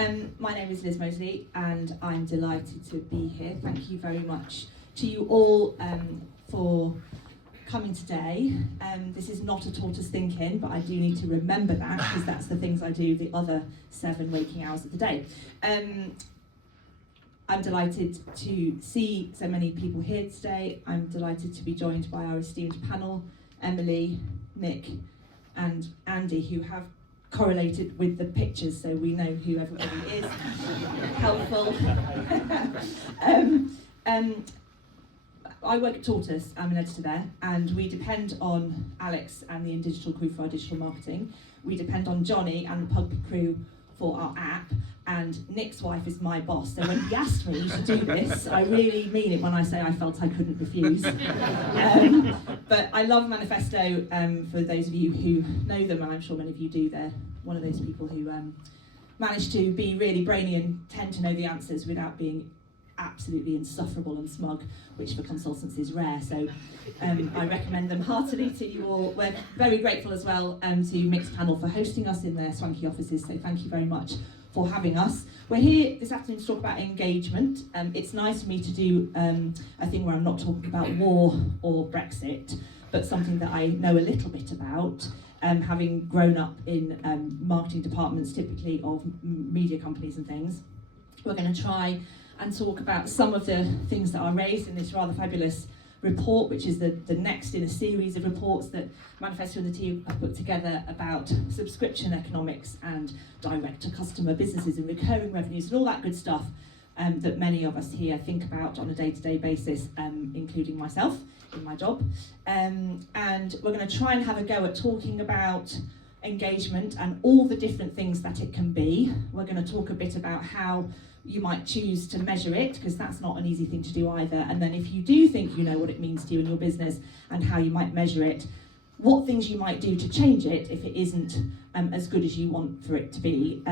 My name is Liz Moseley and I'm delighted to be here. Thank you very much to you all for coming today. This is not a Tortoise think-in, but I do need to remember that because that's the things I do the other 7 waking hours of the day. I'm delighted to see so many people here today. I'm delighted to be joined by our esteemed panel, Emily, Nick and Andy, who have correlated with the pictures so we know who everybody is. Helpful. I work at Tortoise, I'm an editor there, and we depend on Alex and the digital crew for our digital marketing. We depend on Johnny and the pub crew for our app, and Nick's wife is my boss, so when he asked me to do this, I really mean it when I say I felt I couldn't refuse. But I love Manifesto, for those of you who know them, and I'm sure many of you do. They're one of those people who manage to be really brainy and tend to know the answers without being absolutely insufferable and smug, which for consultants is rare, so I recommend them heartily to you all. We're very grateful as well to Mixed Panel for hosting us in their swanky offices, so thank you very much for having us. We're here this afternoon to talk about engagement. It's nice for me to do a thing where I'm not talking about war or Brexit, but something that I know a little bit about, having grown up in marketing departments typically of media companies and things. We're going to try and talk about some of the things that are raised in this rather fabulous report, which is the next in a series of reports that Manifesto and the team have put together about subscription economics and direct-to-customer businesses and recurring revenues and all that good stuff that many of us here think about on a day-to-day basis, including myself in my job. And we're going to try and have a go at talking about engagement and all the different things that it can be. We're going to talk a bit about how you might choose to measure it, because that's not an easy thing to do either. And then if you do think you know what it means to you and your business and how you might measure it, what things you might do to change it if it isn't as good as you want for it to be.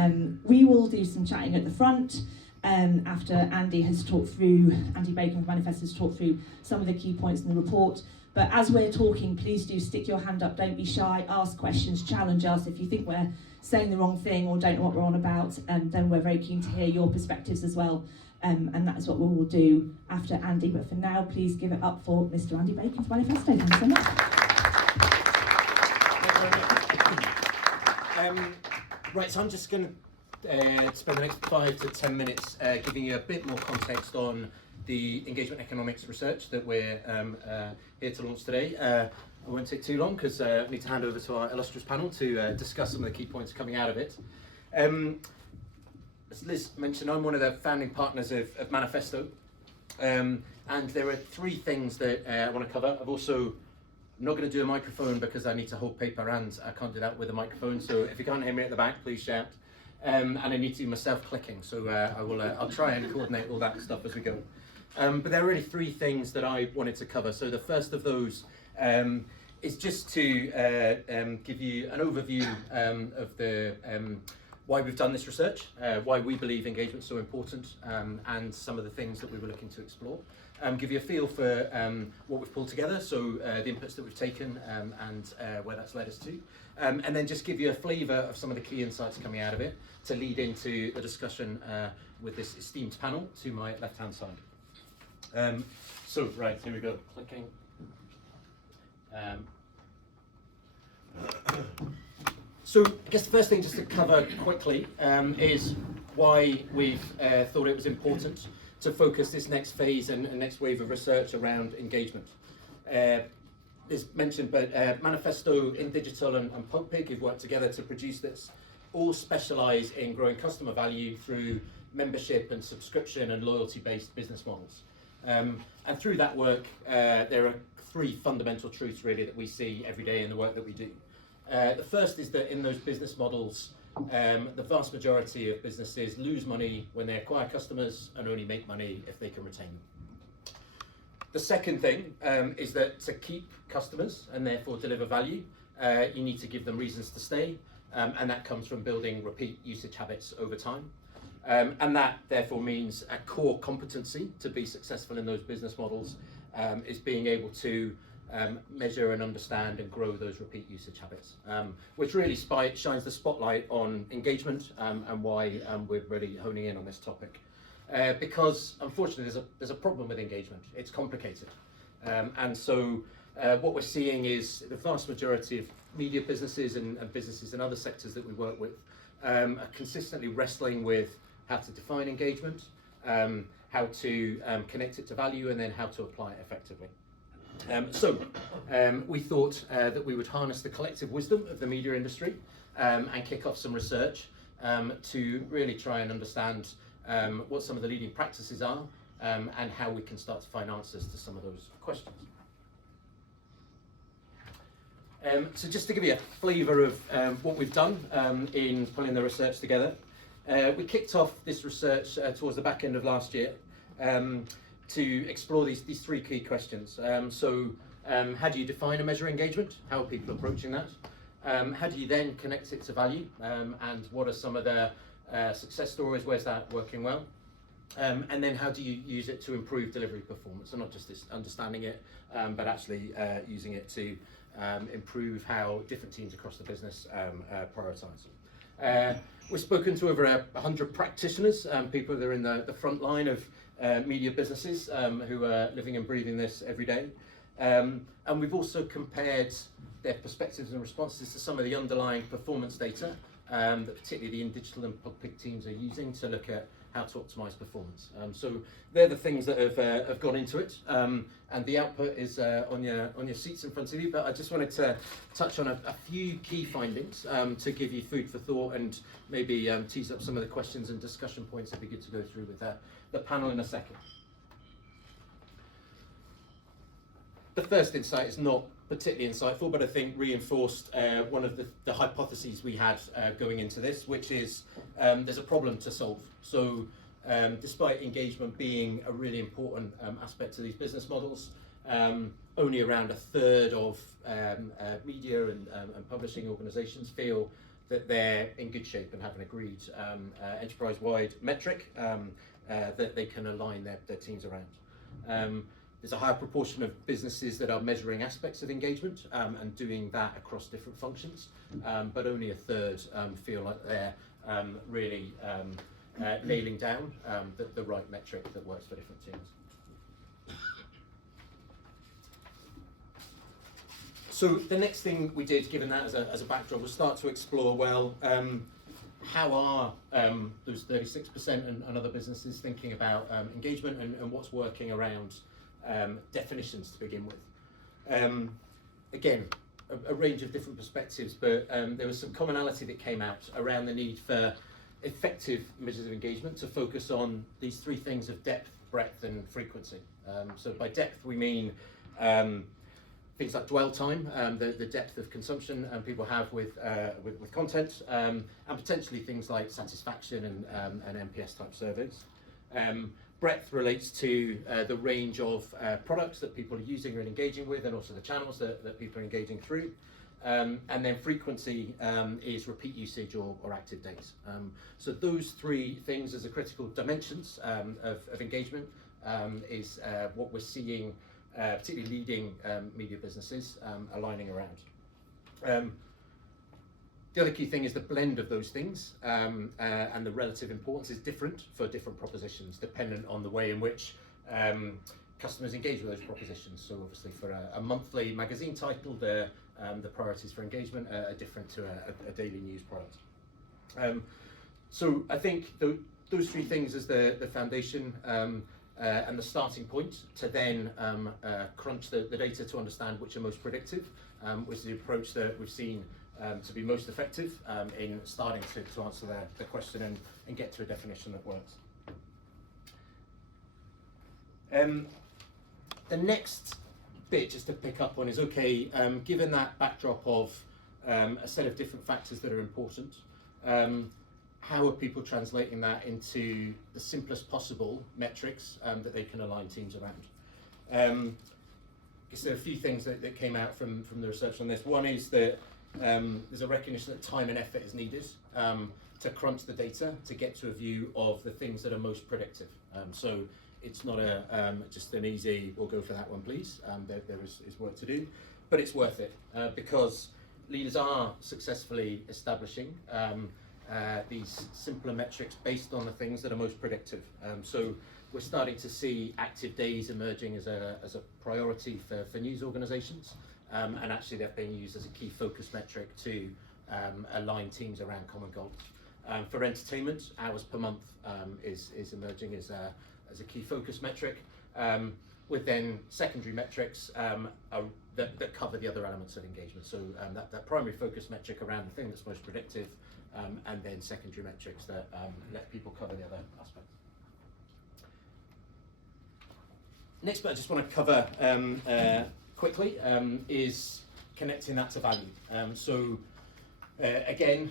We will do some chatting at the front after Andy has talked through, Andy Bacon of Manifesto has talked through some of the key points in the report. But as we're talking, please do stick your hand up, don't be shy, ask questions, challenge us. If you think we're saying the wrong thing or don't know what we're on about, then we're very keen to hear your perspectives as well. And that is what we will do after Andy. But for now, please give it up for Mr. Andy Bacon's Manifesto. Thanks so much. Right, so I'm just going to spend the next 5 to 10 minutes giving you a bit more context on the engagement economics research that we're here to launch today. I won't take too long because I need to hand over to our illustrious panel to discuss some of the key points coming out of it. As Liz mentioned, I'm one of the founding partners of Manifesto, and there are 3 things that I want to cover. I'm not going to do a microphone because I need to hold paper and I can't do that with a microphone, so if you can't hear me at the back, please shout. And I need to do myself clicking, so I'll try and coordinate all that stuff as we go. But there are really 3 things that I wanted to cover. So the first of those is just to give you an overview of the why we've done this research, why we believe engagement is so important, and some of the things that we were looking to explore. Give you a feel for what we've pulled together, so the inputs that we've taken and where that's led us to. And then just give you a flavour of some of the key insights coming out of it to lead into a discussion with this esteemed panel to my left-hand side. So, right, here we go, clicking. So I guess the first thing just to cover quickly is why we've thought it was important to focus this next phase and next wave of research around engagement. As mentioned, but Manifesto, In Digital and PugPig have worked together to produce this, all specialise in growing customer value through membership and subscription and loyalty-based business models. And through that work, there are 3 fundamental truths really that we see every day in the work that we do. The first is that in those business models, the vast majority of businesses lose money when they acquire customers and only make money if they can retain them. The second thing is that to keep customers and therefore deliver value, you need to give them reasons to stay, and that comes from building repeat usage habits over time. And that therefore means a core competency to be successful in those business models is being able to measure and understand and grow those repeat usage habits, which really shines the spotlight on engagement and why we're really honing in on this topic. Because unfortunately there's a problem with engagement. It's complicated. And so what we're seeing is the vast majority of media businesses and businesses in other sectors that we work with are consistently wrestling with how to define engagement, how to connect it to value, and then how to apply it effectively. So we thought that we would harness the collective wisdom of the media industry and kick off some research to really try and understand what some of the leading practices are and how we can start to find answers to some of those questions. So just to give you a flavour of what we've done in pulling the research together, we kicked off this research towards the back end of last year to explore these three key questions. How do you define and measure engagement? How are people approaching that? How do you then connect it to value? And what are some of the success stories? Where's that working well? And then how do you use it to improve delivery performance? So not just this understanding it, but actually using it to improve how different teams across the business prioritise. We've spoken to over 100 practitioners, people that are in the front line of media businesses who are living and breathing this every day. And we've also compared their perspectives and responses to some of the underlying performance data that particularly the digital and public teams are using to look at how to optimise performance. So they're the things that have gone into it, and the output is on your seats in front of you. But I just wanted to touch on a few key findings to give you food for thought and maybe tease up some of the questions and discussion points that'd be good to go through with the panel in a second. The first insight is not particularly insightful, but I think reinforced one of the hypotheses we had going into this, which is there's a problem to solve. So despite engagement being a really important aspect to these business models, only around a third of media and publishing organisations feel that they're in good shape and have an agreed enterprise-wide metric that they can align their teams around. There's a higher proportion of businesses that are measuring aspects of engagement and doing that across different functions, but only a third feel like they're really nailing down the right metric that works for different teams. So the next thing we did, given that as a backdrop, was start to explore, well, how are those 36% and other businesses thinking about engagement and what's working around definitions to begin with. Again, a range of different perspectives, but there was some commonality that came out around the need for effective measures of engagement to focus on these three things of depth, breadth and frequency. So by depth we mean things like dwell time, the depth of consumption people have with content, and potentially things like satisfaction and NPS type surveys. Breadth relates to the range of products that people are using and engaging with, and also the channels that people are engaging through. And then frequency is repeat usage or active days. So those three things as a critical dimensions of engagement is what we're seeing, particularly leading media businesses aligning around. The other key thing is the blend of those things and the relative importance is different for different propositions, dependent on the way in which customers engage with those propositions. So obviously for a monthly magazine title, the priorities for engagement are different to a daily news product. So I think those three things as the foundation and the starting point to then crunch the data to understand which are most predictive, which is the approach that we've seen to be most effective in starting to answer the question and get to a definition that works. The next bit just to pick up on is, okay, given that backdrop of a set of different factors that are important, how are people translating that into the simplest possible metrics that they can align teams around? Because there are a few things that came out from the research on this. One is that there's a recognition that time and effort is needed to crunch the data to get to a view of the things that are most predictive. So it's not just an easy, we'll go for that one please. There is work to do, but it's worth it because leaders are successfully establishing these simpler metrics based on the things that are most predictive. So we're starting to see active days emerging as a priority for news organisations, and actually they're being used as a key focus metric to align teams around common goals. For entertainment, hours per month is emerging as a key focus metric, with then secondary metrics that cover the other elements of engagement. So that primary focus metric around the thing that's most predictive, and then secondary metrics that let people cover the other aspects. Next bit I just want to cover quickly is connecting that to value. Again,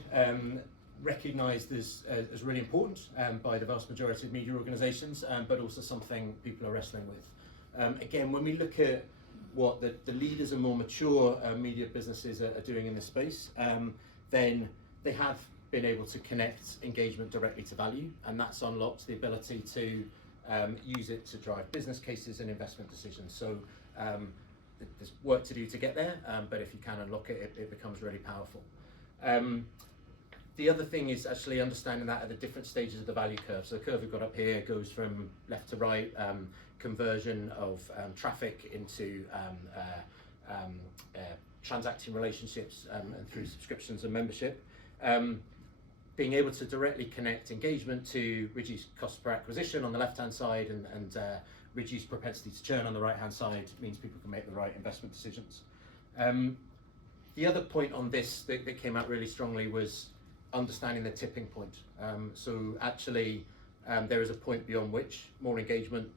recognised as really important by the vast majority of media organisations, but also something people are wrestling with. Again, when we look at what the leaders of more mature media businesses are doing in this space, then they have been able to connect engagement directly to value, and that's unlocked the ability to use it to drive business cases and investment decisions. So there's work to do to get there, but if you can unlock it, it becomes really powerful. The other thing is actually understanding that at the different stages of the value curve. So the curve we've got up here goes from left to right, conversion of traffic into transacting relationships and through subscriptions and membership. Being able to directly connect engagement to reduce cost per acquisition on the left-hand side and reduce propensity to churn on the right-hand side means people can make the right investment decisions. The other point on this that came out really strongly was understanding the tipping point. So actually, there is a point beyond which more engagement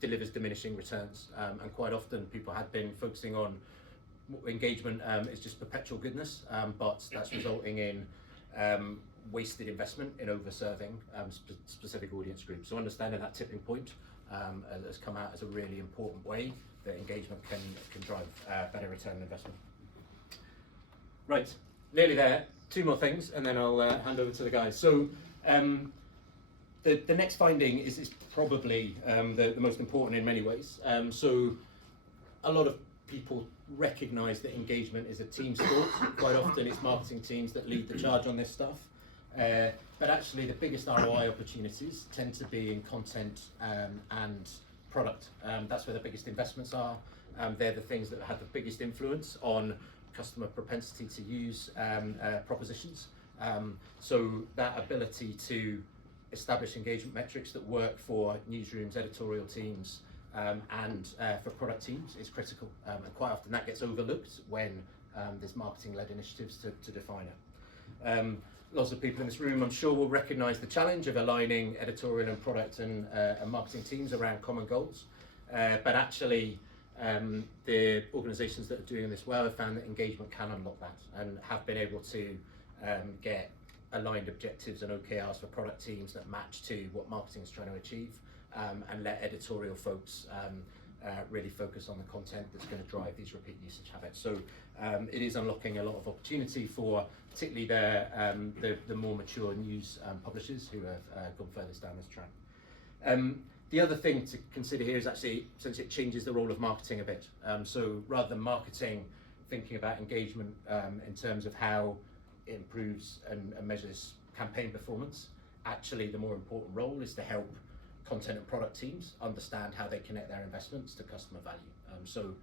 delivers diminishing returns, and quite often people had been focusing on engagement is just perpetual goodness, but that's resulting in wasted investment in over-serving specific audience groups. So understanding that tipping point has come out as a really important way that engagement can drive better return on investment. Right, nearly there. Two more things, and then I'll hand over to the guys. So the next finding is probably the most important in many ways. So a lot of people recognise that engagement is a team sport. Quite often it's marketing teams that lead the charge on this stuff. But actually the biggest ROI opportunities tend to be in content and product. That's where the biggest investments are. They're the things that have the biggest influence on customer propensity to use propositions. So that ability to establish engagement metrics that work for newsrooms, editorial teams, and for product teams is critical. And quite often that gets overlooked when there's marketing-led initiatives to define it. Lots of people in this room, I'm sure, will recognise the challenge of aligning editorial and product and marketing teams around common goals. But actually, the organisations that are doing this well have found that engagement can unlock that and have been able to get aligned objectives and OKRs for product teams that match to what marketing is trying to achieve, and let editorial folks really focus on the content that's going to drive these repeat usage habits. So it is unlocking a lot of opportunity for particularly the more mature news publishers who have gone furthest down this track. The other thing to consider here is actually, since it changes the role of marketing a bit. So rather than marketing, thinking about engagement in terms of how it improves and measures campaign performance, actually the more important role is to help content and product teams understand how they connect their investments to customer value. So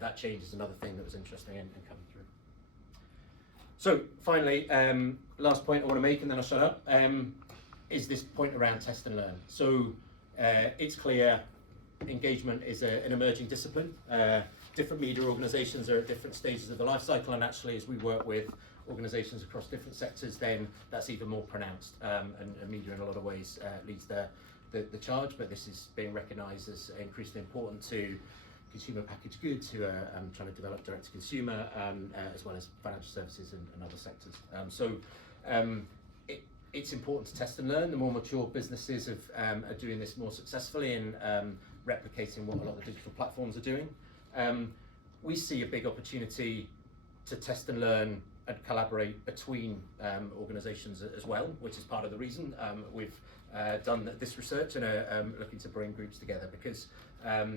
that change is another thing that was interesting and coming through. So finally, last point I want to make, and then I'll shut up, is this point around test and learn. So it's clear engagement is an emerging discipline. Different media organisations are at different stages of the life cycle, and actually as we work with organisations across different sectors, then that's even more pronounced, and media in a lot of ways leads the charge, but this is being recognised as increasingly important to consumer packaged goods who are trying to develop direct to consumer, as well as financial services and other sectors. It's important to test and learn. The more mature businesses are doing this more successfully and replicating what a lot of the digital platforms are doing. We see a big opportunity to test and learn and collaborate between organisations as well, which is part of the reason we've done this research and are looking to bring groups together, because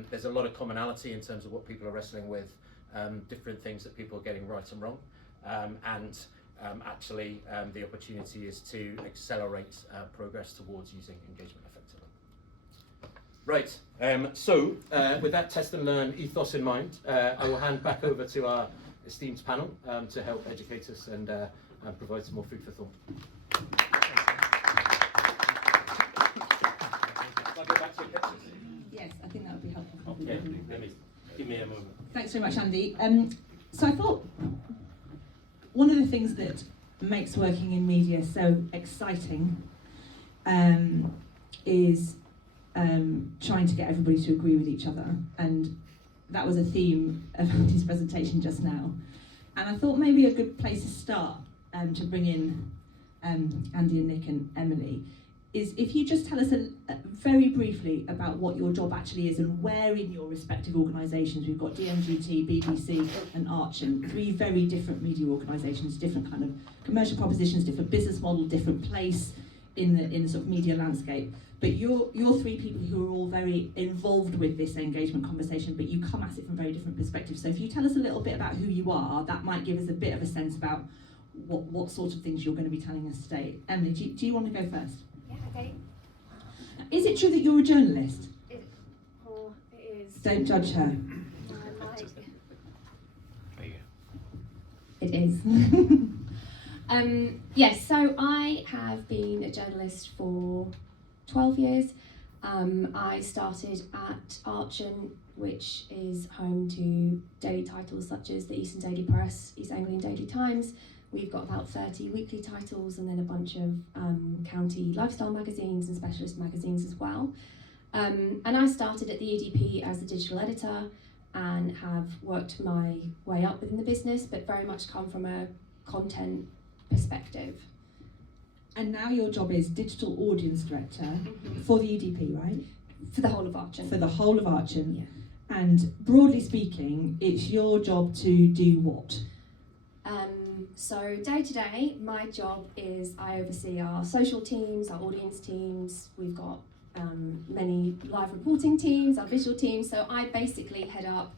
there's a lot of commonality in terms of what people are wrestling with, different things that people are getting right and wrong, and actually the opportunity is to accelerate progress towards using engagement effectively. Right, so with that test and learn ethos in mind, I will hand back over to our esteemed panel to help educate us and provide some more food for thought. I'll go back to your pictures. Yes, I think that would be helpful. Okay, give me a moment. Thanks very much, Andy. So I thought one of the things that makes working in media so exciting is trying to get everybody to agree with each other, and that was a theme of Andy's presentation just now. And I thought maybe a good place to start to bring in Andy and Nick and Emily is if you just tell us very briefly about what your job actually is and where in your respective organisations. We've got DMGT, BBC and Archant, 3 very different media organisations, different kind of commercial propositions, different business model, different place in the sort of media landscape. But you're 3 people who are all very involved with this engagement conversation, but you come at it from very different perspectives. So if you tell us a little bit about who you are, that might give us a bit of a sense about what sort of things you're going to be telling us today. Emily, do you want to go first? Yeah, okay. Is it true that you're a journalist? It is. Don't judge her. It is. Yes, so I have been a journalist for 12 years. I started at Archant, which is home to daily titles such as the Eastern Daily Press, East Anglian Daily Times. We've got about 30 weekly titles and then a bunch of county lifestyle magazines and specialist magazines as well. And I started at the EDP as a digital editor and have worked my way up within the business, but very much come from a content perspective. And now your job is digital audience director for the EDP, right? For the whole of Archant. For the whole of Archant. Yeah. And broadly speaking, it's your job to do what? So day to day, my job is I oversee our social teams, our audience teams. We've got many live reporting teams, our visual teams. So I basically head up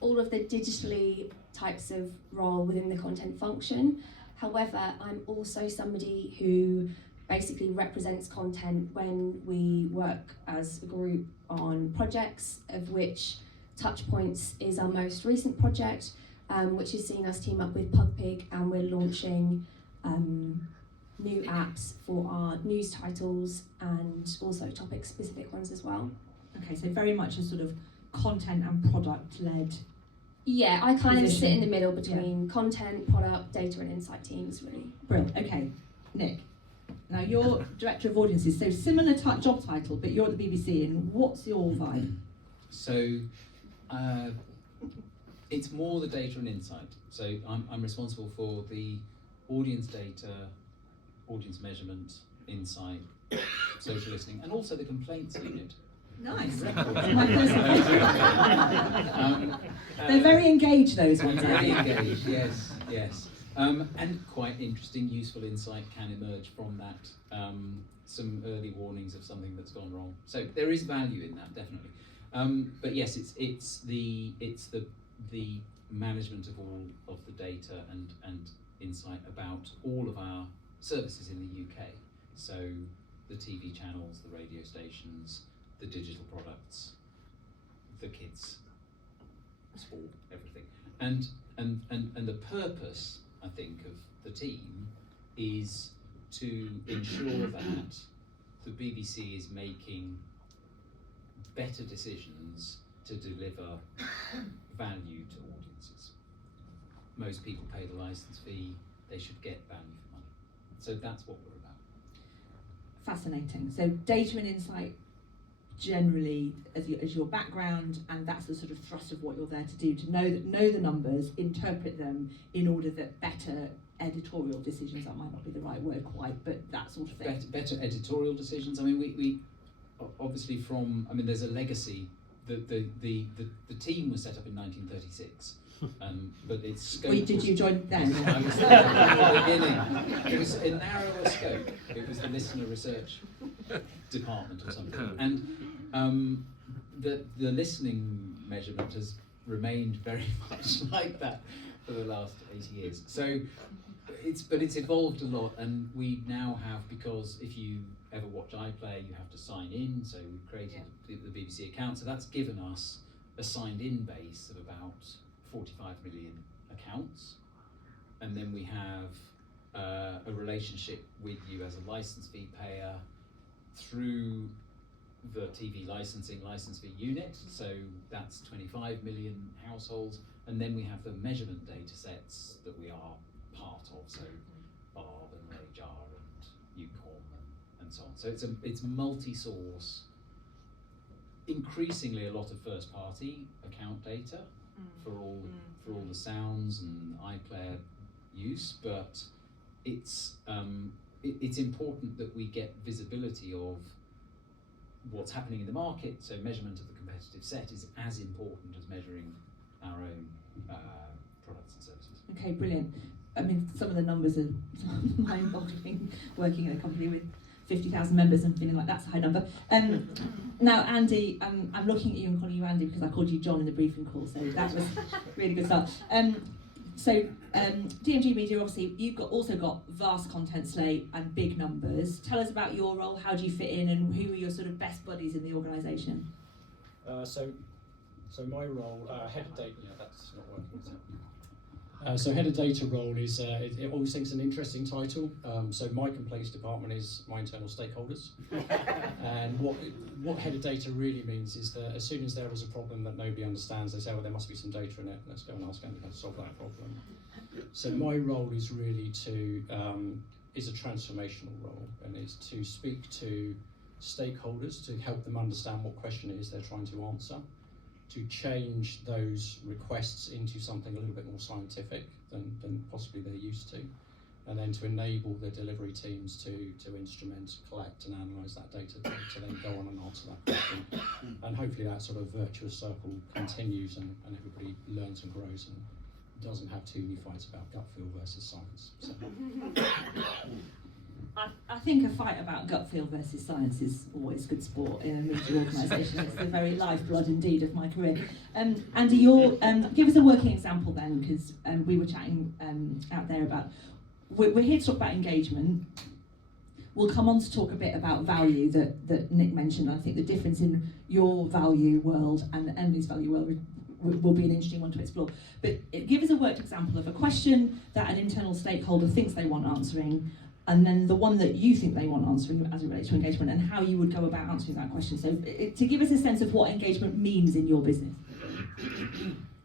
all of the digitally types of role within the content function. However, I'm also somebody who basically represents content when we work as a group on projects, of which Touchpoints is our most recent project, which has seen us team up with PugPig, and we're launching new apps for our news titles and also topic-specific ones as well. Okay, so very much a sort of content and product-led. Yeah, I kind of sit in the middle Yeah. between content, product, data and insight teams, really. Brilliant. Okay, Nick. Now you're director of audiences, so similar job title, but you're at the BBC. And what's your vibe? So it's more the data and insight. So I'm responsible for the audience data, audience measurement, insight, social listening, and also the complaints unit. Nice. Um, They're very engaged, those ones. Very engaged, yes. And quite interesting, useful insight can emerge from that. Some early warnings of something that's gone wrong. So there is value in that, definitely. But yes, it's the management of all of the data and insight about all of our services in the UK. So the TV channels, the radio stations, the digital products, the kids, sport, everything. And the purpose, I think, of the team is to ensure that the BBC is making better decisions to deliver value to audiences. Most people pay the licence fee, they should get value for money. So that's what we're about. Fascinating. So data and insight generally as your background, and that's the sort of thrust of what you're there to do, to know the numbers, interpret them in order that better editorial decisions, that might not be the right word quite, but that sort of thing. Better editorial decisions. I mean, we obviously there's a legacy. The team was set up in 1936, But its scope. Did you join then? I was there at the beginning. It was a narrower scope. It was the listener research department or something, and the listening measurement has remained very much like that for the last 80 years. So it's evolved a lot, and we now have, because if you ever watch iPlayer, you have to sign in. So we've created the BBC account. So that's given us a signed-in base of about 45 million accounts, and then we have a relationship with you as a license fee payer through the TV license fee unit, so that's 25 million households, and then we have the measurement data sets that we are part of, so Barb and Radar and Ucom and so on. So it's multi-source, increasingly a lot of first-party account data for all the sounds and iPlayer use, but it's important that we get visibility of what's happening in the market. So measurement of the competitive set is as important as measuring our own products and services. Okay, brilliant. I mean, some of the numbers are mind-boggling, working at a company with 50,000 members and feeling like that's a high number. Now, Andy, I'm looking at you and calling you Andy because I called you John in the briefing call, so that was really good stuff. DMG Media, obviously, you've also got vast content slate and big numbers. Tell us about your role. How do you fit in, and who are your sort of best buddies in the organisation? So my role, head of data. Yeah, that's not working. Is it? So head of data role is it always thinks an interesting title. So my complaints department is my internal stakeholders, and what head of data really means is that as soon as there is a problem that nobody understands, they say, well, there must be some data in it. Let's go and ask Andy how to solve that problem. So my role is really is a transformational role, and is to speak to stakeholders to help them understand what question it is they're trying to answer, to change those requests into something a little bit more scientific than possibly they're used to, and then to enable the delivery teams to instrument, collect and analyse that data to then go on and answer that question. And hopefully that sort of virtuous circle continues and everybody learns and grows and doesn't have too many fights about gut feel versus science. So. I think a fight about gut feel versus science is always good sport in a media organisation. It's the very lifeblood indeed of my career. Andy, give us a working example then, because we were chatting out there about, we're here to talk about engagement. We'll come on to talk a bit about value that Nick mentioned. I think the difference in your value world and Emily's value world will be an interesting one to explore. But give us a worked example of a question that an internal stakeholder thinks they want answering, and then the one that you think they want answering as it relates to engagement, and how you would go about answering that question. So to give us a sense of what engagement means in your business.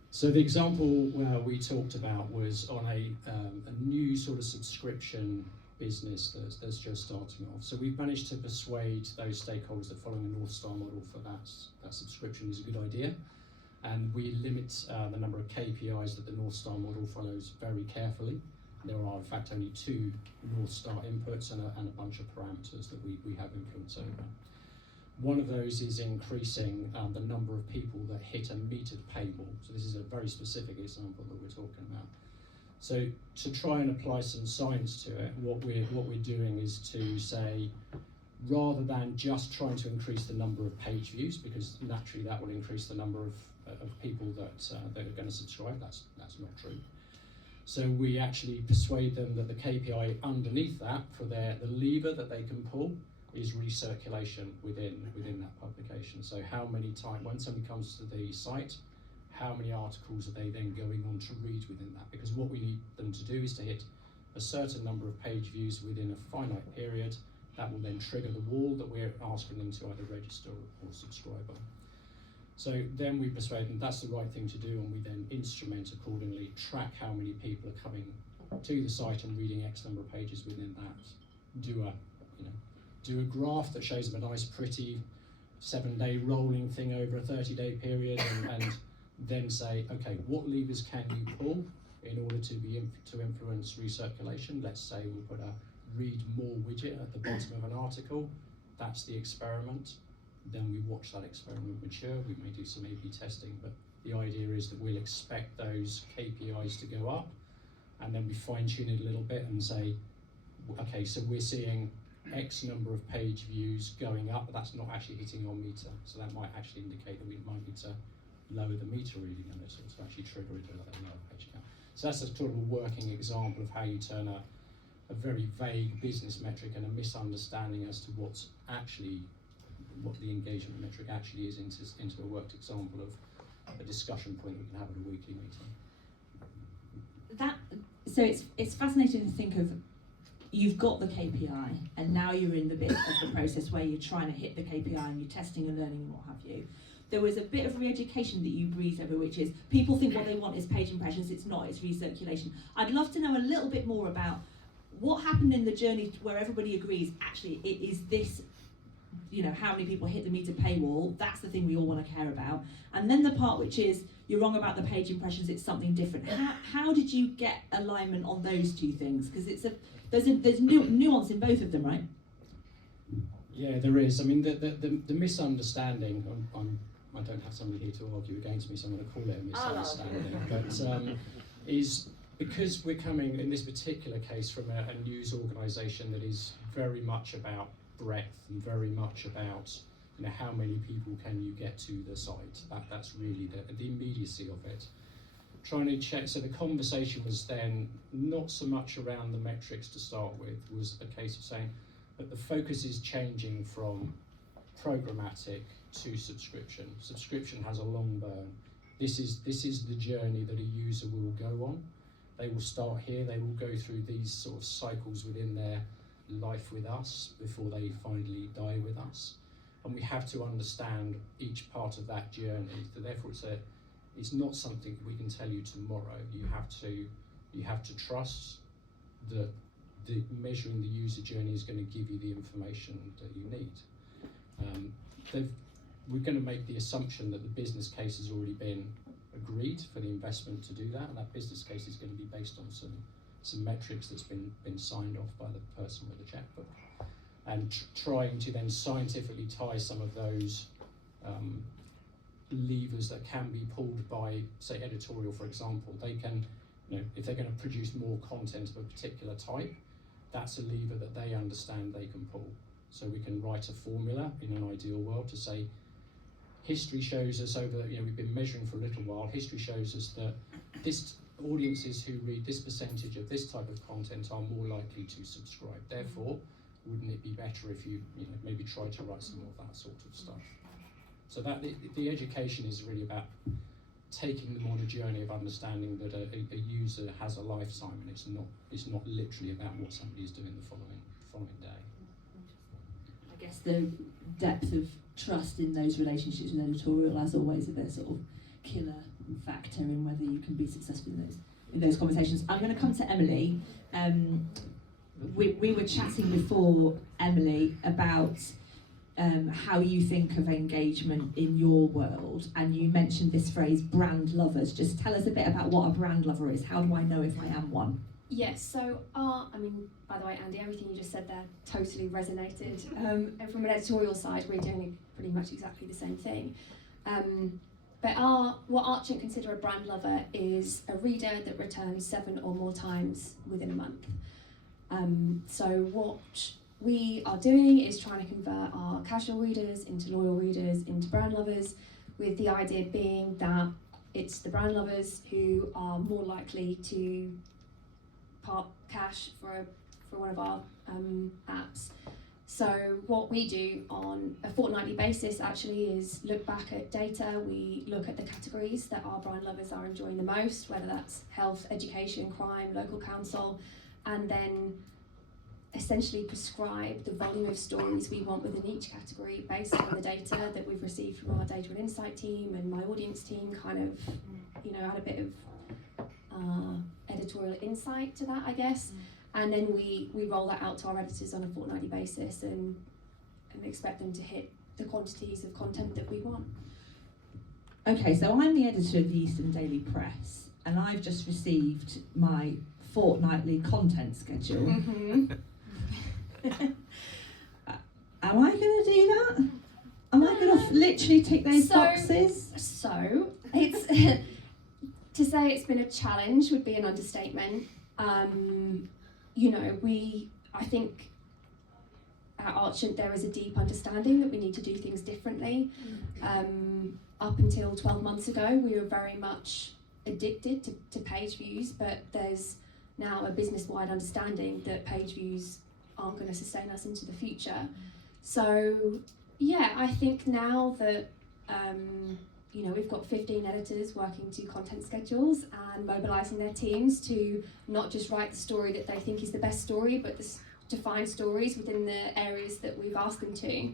So the example we talked about was on a new sort of subscription business that's just starting off. So we've managed to persuade those stakeholders that following a North Star model for that subscription is a good idea. And we limit the number of KPIs that the North Star model follows very carefully. There are, in fact, only 2 North Star inputs and a bunch of parameters that we have influence over. One of those is increasing the number of people that hit a metered paywall. So this is a very specific example that we're talking about. So to try and apply some science to it, what we're doing is to say, rather than just trying to increase the number of page views, because naturally that will increase the number of people that are going to subscribe. That's not true. So we actually persuade them that the KPI underneath that for the lever that they can pull is recirculation within that publication. So how many times, when somebody comes to the site, how many articles are they then going on to read within that? Because what we need them to do is to hit a certain number of page views within a finite period. That will then trigger the wall that we're asking them to either register or subscribe on. So then we persuade them that's the right thing to do, and we then instrument accordingly, track how many people are coming to the site and reading X number of pages within that. Do a graph that shows them a nice, pretty 7-day rolling thing over a 30-day period, and then say, okay, what levers can you pull in order to influence recirculation? Let's say we'll put a read more widget at the bottom of an article. That's the experiment. Then we watch that experiment mature. We may do some A/B testing, but the idea is that we'll expect those KPIs to go up, and then we fine tune it a little bit and say, okay, so we're seeing X number of page views going up, but that's not actually hitting our meter. So that might actually indicate that we might need to lower the meter reading on it to actually trigger it at a lower page count. So that's a sort of a working example of how you turn a very vague business metric and a misunderstanding as to what the engagement metric actually is into a worked example of a discussion point that we can have at a weekly meeting. So it's fascinating to think of, you've got the KPI and now you're in the bit of the process where you're trying to hit the KPI and you're testing and learning and what have you. There was a bit of re-education that you breeze over, which is people think what they want is page impressions. It's not, it's recirculation. I'd love to know a little bit more about what happened in the journey where everybody agrees, actually, it is this, how many people hit the meter paywall, that's the thing we all want to care about. And then the part which is, you're wrong about the page impressions, it's something different. How did you get alignment on those two things? Because there's nuance in both of them, right? Yeah, there is. I mean, the misunderstanding, I don't have somebody here to argue against me, so I'm going to call it a misunderstanding, but is because we're coming, in this particular case, from a news organisation that is very much about breadth and very much about how many people can you get to the site. That's really the immediacy of it. Trying to check, so the conversation was then not so much around the metrics to start with, was a case of saying that the focus is changing from programmatic to subscription. Subscription has a long burn. This is the journey that a user will go on. They will start here, they will go through these sort of cycles within their life with us before they finally die with us. And we have to understand each part of that journey. So therefore it's not something we can tell you tomorrow. You have to trust that the measuring the user journey is going to give you the information that you need. We're going to make the assumption that the business case has already been agreed for the investment to do that, and that business case is going to be based on some metrics that's been signed off by the person with the checkbook, and trying to then scientifically tie some of those levers that can be pulled by, say, editorial, for example. They can, if they're going to produce more content of a particular type, that's a lever that they understand they can pull. So we can write a formula in an ideal world to say, history shows us over, we've been measuring for a little while, history shows us that audiences who read this percentage of this type of content are more likely to subscribe. Therefore, wouldn't it be better if you maybe try to write some more of that sort of stuff? So that the education is really about taking them on a journey of understanding that a user has a lifetime, and it's not literally about what somebody is doing the following day. I guess the depth of trust in those relationships with editorial, as always, is a sort of killer factor in whether you can be successful in those conversations. I'm going to come to Emily. We were chatting before, Emily, about how you think of engagement in your world, and you mentioned this phrase, brand lovers. Just tell us a bit about what a brand lover is. How do I know if I am one? Yes, so by the way, Andy, everything you just said there totally resonated. And from an editorial side, we're doing pretty much exactly the same thing. But what Archant consider a brand lover is a reader that returns 7 or more times within a month. So what we are doing is trying to convert our casual readers into loyal readers, into brand lovers, with the idea being that it's the brand lovers who are more likely to part cash for one of our apps. So what we do on a fortnightly basis actually is look back at data. We look at the categories that our brand lovers are enjoying the most, whether that's health, education, crime, local council, and then essentially prescribe the volume of stories we want within each category based on the data that we've received from our data and insight team, and my audience team kind of, add a bit of editorial insight to that, I guess. And then we roll that out to our editors on a fortnightly basis and expect them to hit the quantities of content that we want. Okay, so I'm the editor of the Eastern Daily Press, and I've just received my fortnightly content schedule. Mm-hmm. Am I going to do that? Am I going to literally tick those boxes? So it's To say it's been a challenge would be an understatement. You know, I think at Archant there is a deep understanding that we need to do things differently. Up until 12 months ago, we were very much addicted to page views, but there's now a business-wide understanding that page views aren't going to sustain us into the future. So yeah, I think now that you know, we've got 15 editors working to content schedules and mobilising their teams to not just write the story that they think is the best story, but to find stories within the areas that we've asked them to,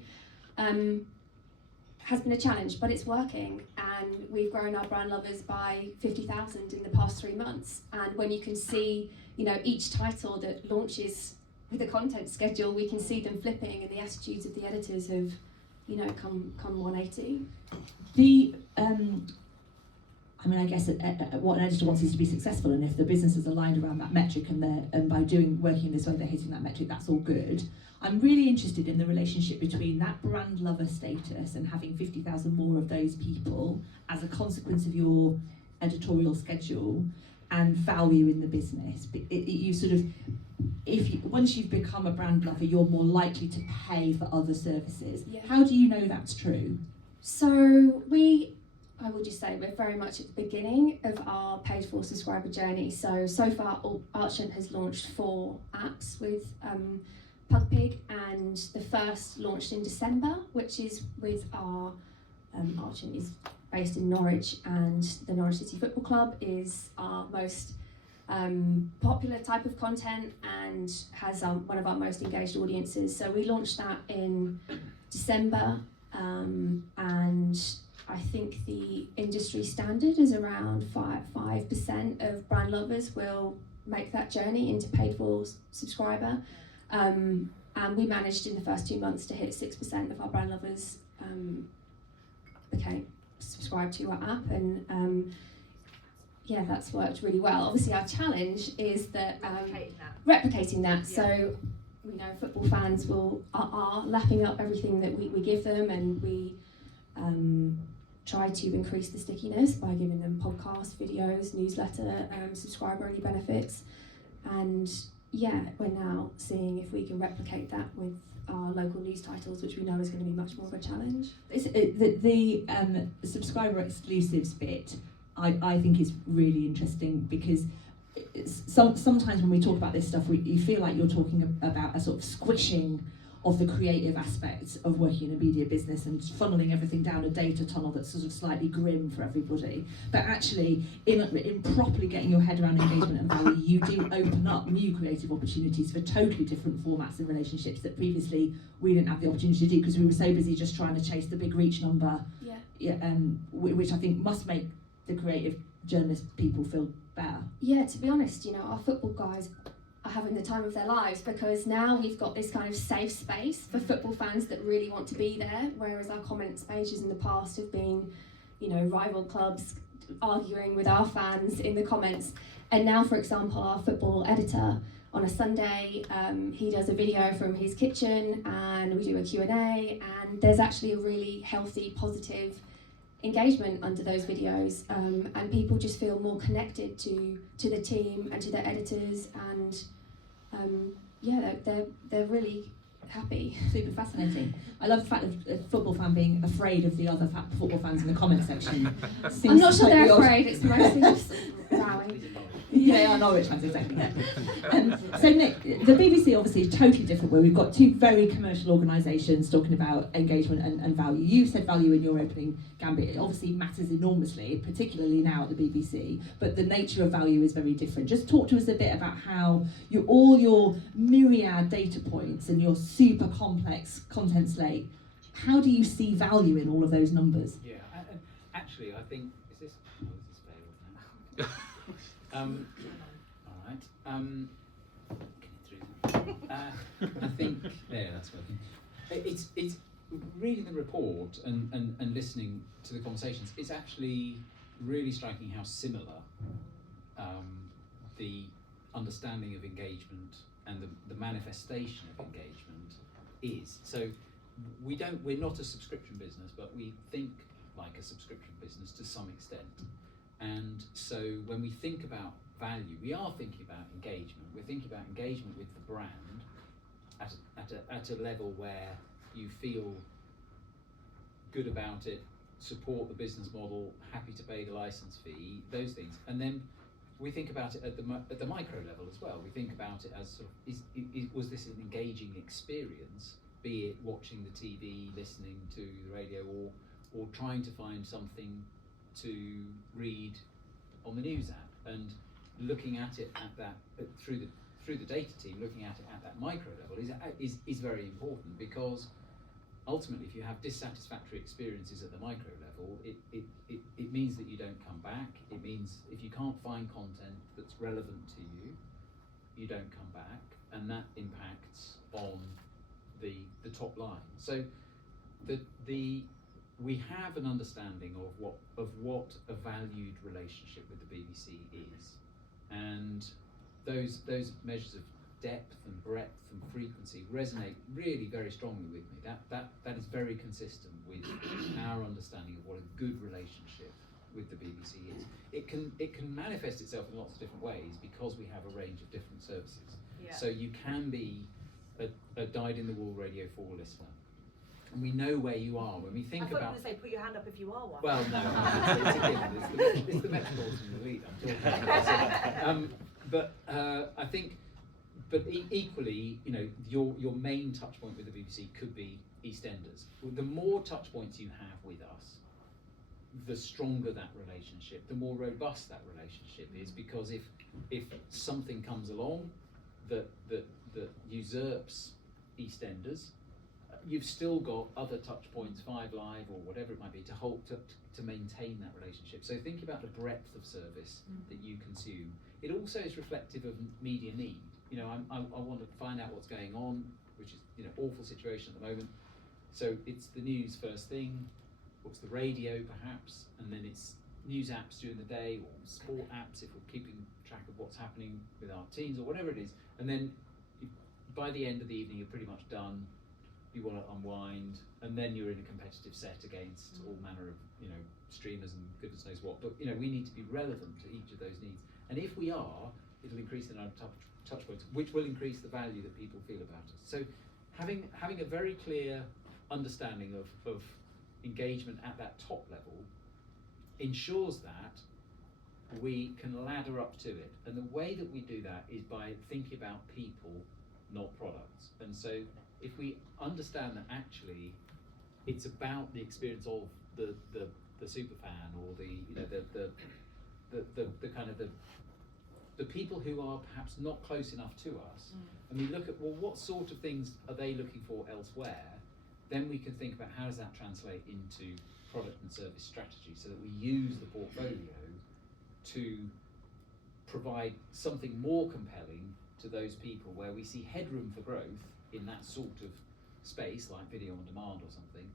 has been a challenge, but it's working. And we've grown our brand lovers by 50,000 in the past 3 months. And when you can see, you know, each title that launches with a content schedule, we can see them flipping, and the attitudes of the editors have, you know, come 180. I mean, I guess what an editor wants is to be successful, and if the business is aligned around that metric and by working in this way they're hitting that metric, that's all good. I'm really interested in the relationship between that brand lover status and having 50,000 more of those people as a consequence of your editorial schedule and value in the business. You sort of, once you've become a brand lover, you're more likely to pay for other services. Yeah. How do you know that's true? So I would just say we're very much at the beginning of our paid for subscriber journey. So far, Archant has launched 4 apps with PugPig, and the first launched in December, which is with our Archant is based in Norwich, and the Norwich City Football Club is our most popular type of content and has one of our most engaged audiences. So we launched that in December, and I think the industry standard is around 5% of brand lovers will make that journey into paid for subscriber. And we managed in the first 2 months to hit 6% of our brand lovers subscribed to our app, and yeah, that's worked really well. Obviously, our challenge is that replicating that. Yeah. So, you know, football fans are lapping up everything that we give them, and we try to increase the stickiness by giving them podcasts, videos, newsletter, subscriber-only benefits, and yeah, we're now seeing if we can replicate that with our local news titles, which we know is going to be much more of a challenge. The subscriber exclusives bit, I think is really interesting, because sometimes when we talk about this stuff, you feel like you're talking about a sort of squishing of the creative aspects of working in a media business and funneling everything down a data tunnel that's sort of slightly grim for everybody. But actually, in properly getting your head around engagement and value, you do open up new creative opportunities for totally different formats and relationships that previously we didn't have the opportunity to do because we were so busy just trying to chase the big reach number. Yeah. Which I think must make the creative journalist people feel better. Yeah, to be honest, you know, our football guys are having the time of their lives, because now we've got this kind of safe space for football fans that really want to be there, whereas our comments pages in the past have been, you know, rival clubs arguing with our fans in the comments. And now, for example, our football editor on a Sunday, he does a video from his kitchen and we do a Q&A, and there's actually a really healthy, positive engagement under those videos, and people just feel more connected to the team and to their editors, and yeah, they're really happy. Super fascinating. I love the fact of a football fan being afraid of the other football fans in the comment section. I'm not sure they're afraid, it's mostly just rowing. Yeah, I know which ones exactly. So Nick, the BBC obviously is totally different, where we've got 2 very commercial organisations talking about engagement and value. You said value in your opening gambit. It obviously matters enormously, particularly now at the BBC, but the nature of value is very different. Just talk to us a bit about how all your myriad data points and your super complex content slate, how do you see value in all of those numbers? Yeah, actually I think, is this fair? All right. Get it through. I think that's working. It's reading the report and listening to the conversations. It's actually really striking how similar the understanding of engagement and the manifestation of engagement is. So we're not a subscription business, but we think like a subscription business to some extent. And so when we think about value, we are thinking about engagement. We're thinking about engagement with the brand at a level where you feel good about it, support the business model, happy to pay the license fee, those things. And then we think about it at the micro level as well. We think about it as sort of, was this an engaging experience, be it watching the TV, listening to the radio, or trying to find something to read on the news app, and looking at it at that through the data team, looking at it at that micro level is very important, because ultimately, if you have dissatisfactory experiences at the micro level, it means that you don't come back. It means if you can't find content that's relevant to you, you don't come back, and that impacts on the top line. So we have an understanding of what a valued relationship with the BBC is, and those measures of depth and breadth and frequency resonate really very strongly with me. That is very consistent with our understanding of what a good relationship with the BBC is. It can manifest itself in lots of different ways because we have a range of different services. Yeah. So you can be a dyed-in-the-wool Radio 4 listener, and we know where you are when we think I thought about. you were going to say, put your hand up if you are one. Well, no, it's a given. It's the Metropolitan Elite I'm talking about. But I think, equally, you know, your main touch point with the BBC could be EastEnders. The more touch points you have with us, the stronger that relationship, the more robust that relationship is, because if something comes along that usurps EastEnders, you've still got other touch points, 5 Live or whatever it might be, to maintain that relationship. So think about the breadth of service that you consume. It also is reflective of media need. You know, I want to find out what's going on, which is, you know, awful situation at the moment. So it's the news first thing, or it's the radio perhaps, and then it's news apps during the day, or sport apps if we're keeping track of what's happening with our teams or whatever it is. And then by the end of the evening, you're pretty much done. You want to unwind, and then you're in a competitive set against all manner of, you know, streamers and goodness knows what. But, you know, we need to be relevant to each of those needs. And if we are, it'll increase the number of touch points, which will increase the value that people feel about us. So having a very clear understanding of engagement at that top level ensures that we can ladder up to it. And the way that we do that is by thinking about people, not products. And so if we understand that actually it's about the experience of the superfan, or the kind of the people who are perhaps not close enough to us, and we look at, well, what sort of things are they looking for elsewhere, then we can think about how does that translate into product and service strategy, so that we use the portfolio to provide something more compelling to those people where we see headroom for growth in that sort of space, like video on demand or something,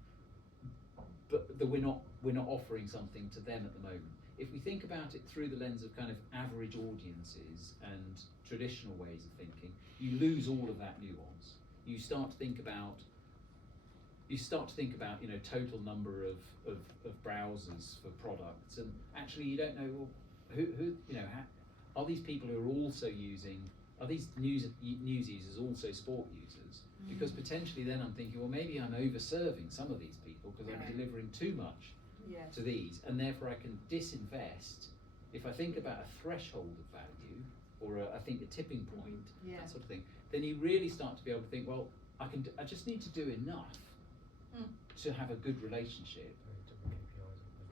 but that we're not offering something to them at the moment. If we think about it through the lens of kind of average audiences and traditional ways of thinking, you lose all of that nuance. You start to think about you know, total number of browsers for products, and actually you don't know, well, who you know, are these people who are also using, are these news users also sport users? Because potentially then I'm thinking, well, maybe I'm over-serving some of these people because I'm delivering too much to these, and therefore I can disinvest. If I think about a threshold of value, or I think a tipping point, that sort of thing, then you really start to be able to think, well, I just need to do enough to have a good relationship,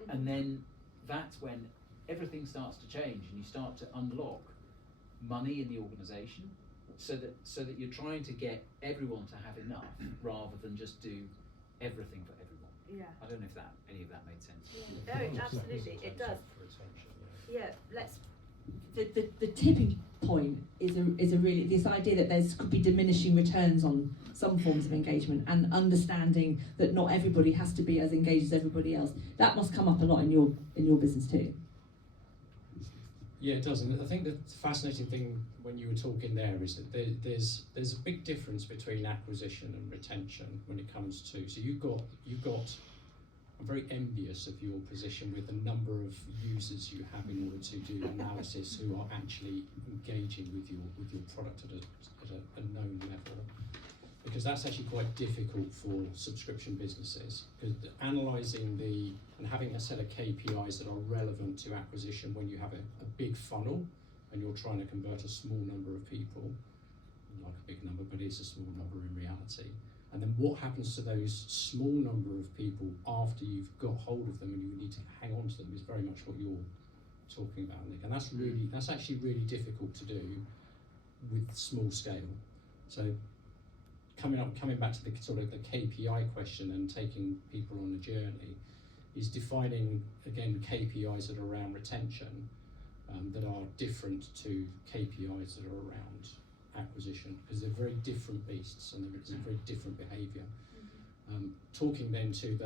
and then that's when everything starts to change, and you start to unlock money in the organisation, so that you're trying to get everyone to have enough rather than just do everything for everyone. Yeah. I don't know if any of that made sense. No, absolutely, it does. Yeah, let's. The tipping point is a really, this idea that could be diminishing returns on some forms of engagement, and understanding that not everybody has to be as engaged as everybody else. That must come up a lot in your business too. Yeah, it does. And I think the fascinating thing when you were talking there is that there's a big difference between acquisition and retention when it comes to, so you've got I'm very envious of your position with the number of users you have in order to do analysis who are actually engaging with your product at a known level, because that's actually quite difficult for subscription businesses, because analysing and having a set of KPIs that are relevant to acquisition when you have a big funnel and you're trying to convert a small number of people, like a big number, but it's a small number in reality. And then what happens to those small number of people after you've got hold of them and you need to hang on to them is very much what you're talking about, Nick. And that's actually really difficult to do with small scale. So coming back to the sort of the KPI question and taking people on a journey is defining, again, KPIs that are around retention that are different to KPIs that are around acquisition, because they're very different beasts and there's a very different behaviour. Talking then to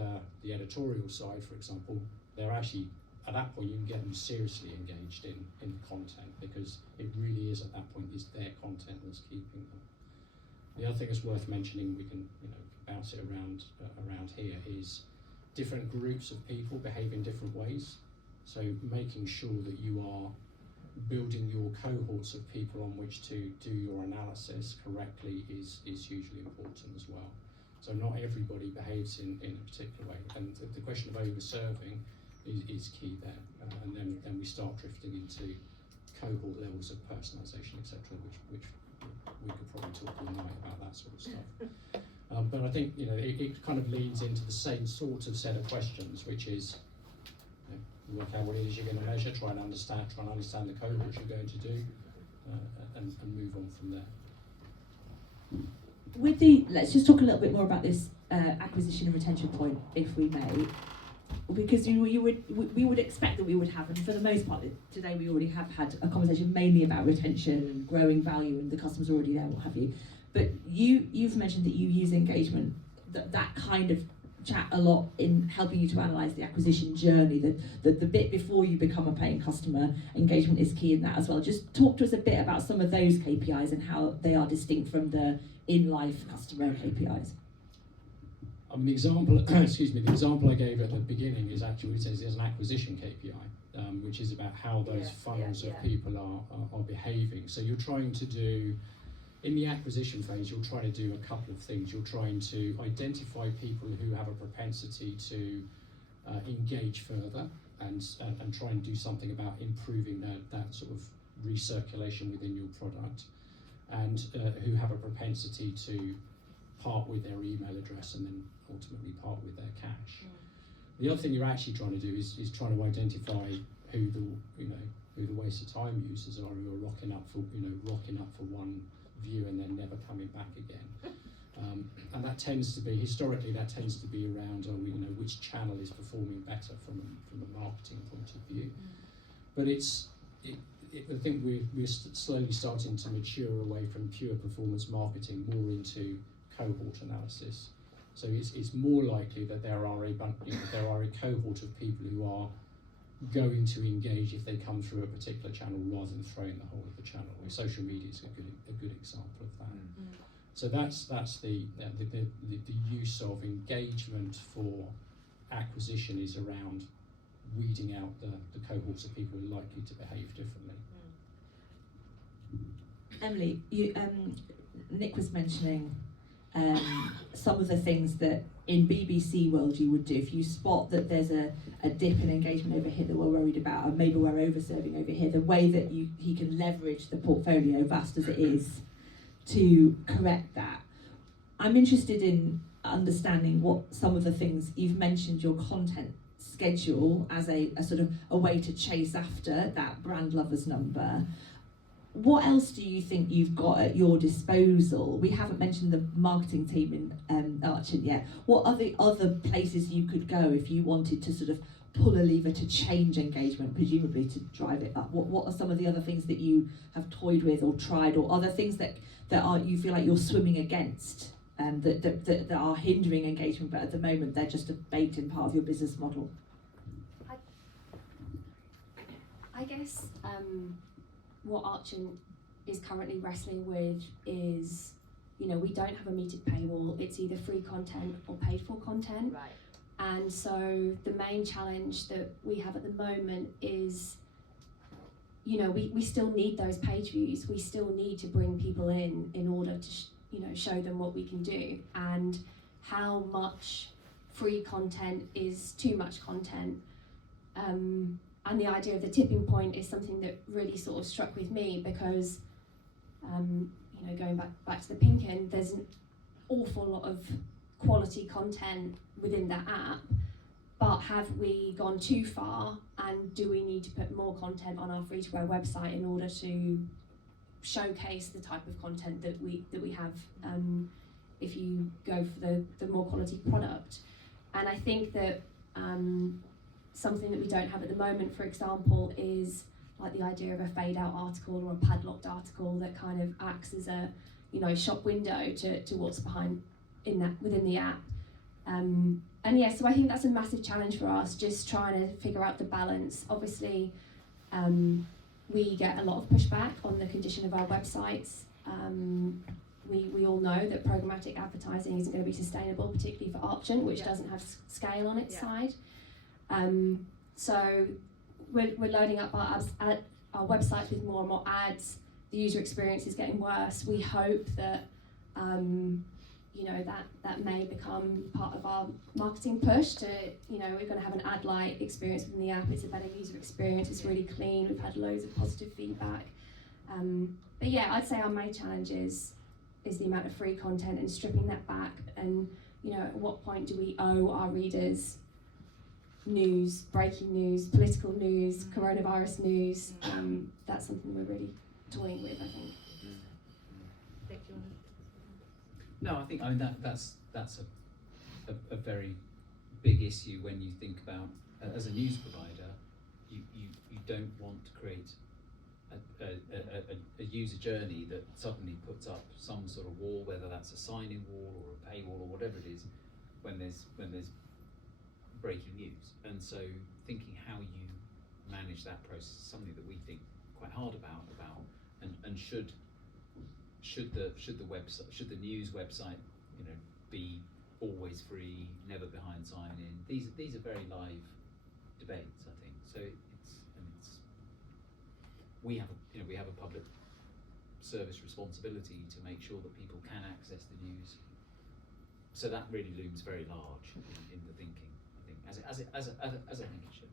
the editorial side, for example, they're actually, at that point you can get them seriously engaged in the content, because it really is at that point is their content that's keeping them. The other thing that's worth mentioning, we can bounce it around here, is different groups of people behave in different ways. So making sure that you are building your cohorts of people on which to do your analysis correctly is hugely important as well. So not everybody behaves in a particular way, and the question of over-serving is key there. And then we start drifting into cohort levels of personalisation, etc., which we could probably talk all night about that sort of stuff. But I think it kind of leads into the same sort of set of questions, which is work out what it is you're going to measure, try and understand the cohorts you're going to do, and move on from there. Let's just talk a little bit more about this acquisition and retention point, if we may, because we would expect that we would have, and for the most part today we already have had a conversation mainly about retention and growing value, and the customer's already there, what have you. But you've mentioned that you use engagement, that kind of chat a lot in helping you to analyse the acquisition journey, the bit before you become a paying customer. Engagement is key in that as well. Just talk to us a bit about some of those KPIs and how they are distinct from the in-life customer KPIs. The example, the example I gave at the beginning is actually, it says there's an acquisition KPI, which is about how those funnels of people are behaving. So you're trying to do, in the acquisition phase, you're trying to do a couple of things. You're trying to identify people who have a propensity to engage further and try and do something about improving that sort of recirculation within your product, and who have a propensity to part with their email address and then ultimately part with their cash. The other thing you're actually trying to do is trying to identify who the waste of time users are, who are rocking up for one view and then never coming back again. And that tends to be, historically, around which channel is performing better from a marketing point of view. But I think we're slowly starting to mature away from pure performance marketing more into cohort analysis. So it's more likely that there are a cohort of people who are going to engage if they come through a particular channel rather than throwing the whole of the channel. Social media is a good example of that. So that's the use of engagement for acquisition is around weeding out the cohorts of people who are likely to behave differently. Emily, Nick was mentioning some of the things that in BBC world you would do if you spot that there's a dip in engagement over here that we're worried about, or maybe we're over-serving over here, the way that he can leverage the portfolio, vast as it is, to correct that. I'm interested in understanding what some of the things you've mentioned, your content schedule as a sort of a way to chase after that brand lovers number. What else do you think you've got at your disposal? We haven't mentioned the marketing team in Archant yet. What are the other places you could go if you wanted to sort of pull a lever to change engagement, presumably to drive it up? What are some of the other things that you have toyed with or tried, or other things that are you feel like you're swimming against that are hindering engagement, but at the moment they're just a baked-in part of your business model? I guess what Archant is currently wrestling with is, we don't have a metered paywall. It's either free content or paid for content. Right. And so the main challenge that we have at the moment is, we still need those page views. We still need to bring people in order to show them what we can do, and how much free content is too much content. And the idea of the tipping point is something that really sort of struck with me, because going back to the Pinkin, there's an awful lot of quality content within the app, but have we gone too far, and do we need to put more content on our free-to-wear website in order to showcase the type of content that we have if you go for the more quality product? And I think that something that we don't have at the moment, for example, is like the idea of a fade-out article or a padlocked article that kind of acts as a shop window to what's behind within the app. So I think that's a massive challenge for us, just trying to figure out the balance. Obviously, we get a lot of pushback on the condition of our websites. We all know that programmatic advertising isn't going to be sustainable, particularly for Archant, which doesn't have scale on its side. So we're loading up our websites with more and more ads. The user experience is getting worse. We hope that that may become part of our marketing push to, we're going to have an ad light experience within the app. It's a better user experience. It's really clean. We've had loads of positive feedback. But yeah, I'd say our main challenge is the amount of free content and stripping that back. And at what point do we owe our readers news, breaking news, political news, coronavirus news? That's something we're really toying with, I think. Nick, do you want No, I think that's a very big issue when you think about, as a news provider, you don't want to create a user journey that suddenly puts up some sort of wall, whether that's a sign-in wall or a paywall or whatever it is, when there's breaking news. And so thinking how you manage that process is something that we think quite hard about and should the news website be always free, never behind sign-in. These are very live debates, I think. So we have a public service responsibility to make sure that people can access the news. So that really looms very large in the thinking, I think, as I think it should.